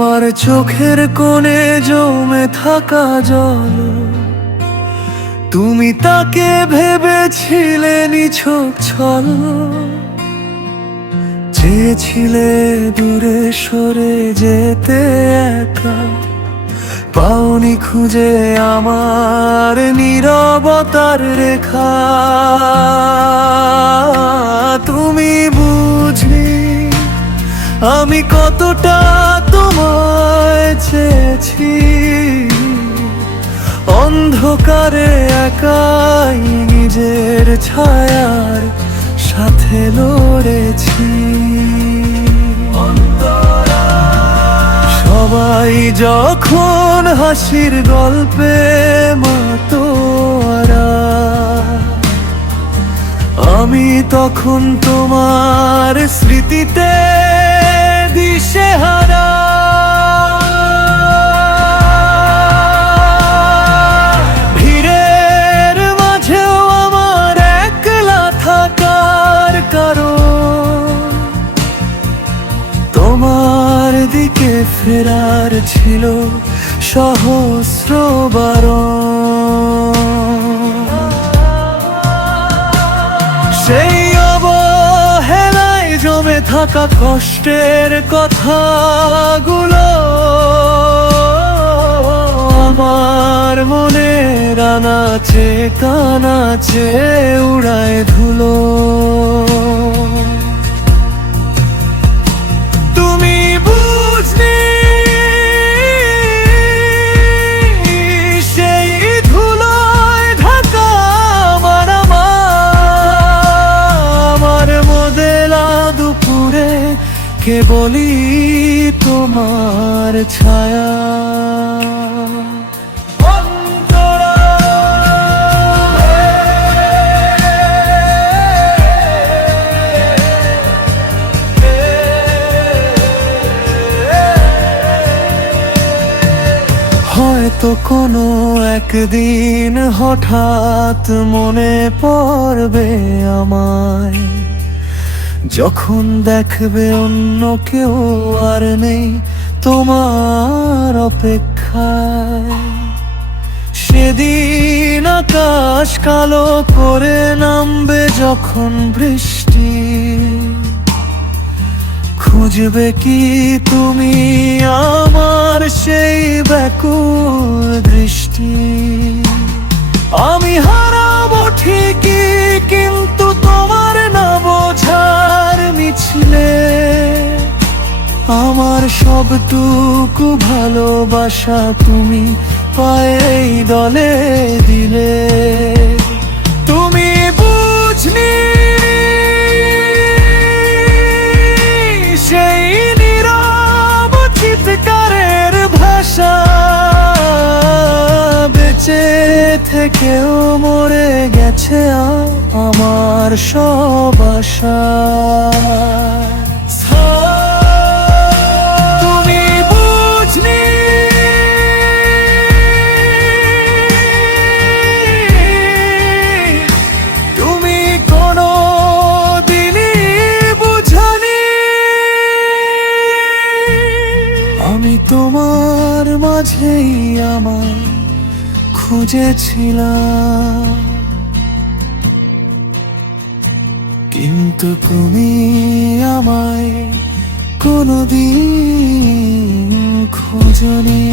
তোমার চোখের কোণে জমে থাকা জল, তুমি তাকে ভেবেছিলে নিছক ছল। চেয়েছিলে দূরে সরে যেতে একা, পাওনি খুঁজে আমার নীরবতার রেখা। তুমি বুঝনি আমি কতটা তোমায় চেয়েছি, অন্ধকারে একাই নিজের ছায়ার সাথে লড়েছি। সবাই যখন হাসির গল্পে মাতোয়ারা, আমি তখন তোমার স্মৃতিতে দিশেহারা। ভিড়ের মাঝেও আমার একলা থাকার কারণ, তোমার দিকে ফেরার ছিল সহস্র বারণ। সেই অবহেলায় জমে থাকা কষ্টের কথাগুলো আমার মনের আনাচে কানাচে উড়ায় ধুলো। তুমি বুঝনি সেই ধুলোয় ঢাকা আমার মোদেলা দুপুরে কেবলই তোমার ছায়া। হয়তো কোনো একদিন হঠাৎ মনে পড়বে আমায়, যখন দেখবে অন্য কেউ আর নেই তোমার অপেক্ষায়। সেদিন আকাশ কালো করে নামবে যখন বৃষ্টি, খুঁজবে কি তুমি আমার সেই ব্যাকুল দৃষ্টি। আমি হারাবো ঠিকই, কিন্তু তোমার না বোঝার মিছিলে আমার সবটুকু ভালোবাসা তুমি পায়েই দলে দিলে। তুমি বুঝনি সেই নীরব চিৎকারের ভাষা, বেঁচে থেকেও মরে গেছে আমার সব আশা। তুমি বুঝনি তুমি কোনো দিনই বুঝনি আমি তোমার মাঝেই আমায় খুঁজেছিলাম, কিন্তু তুমি আমায় কোনোদিন খোঁজনি।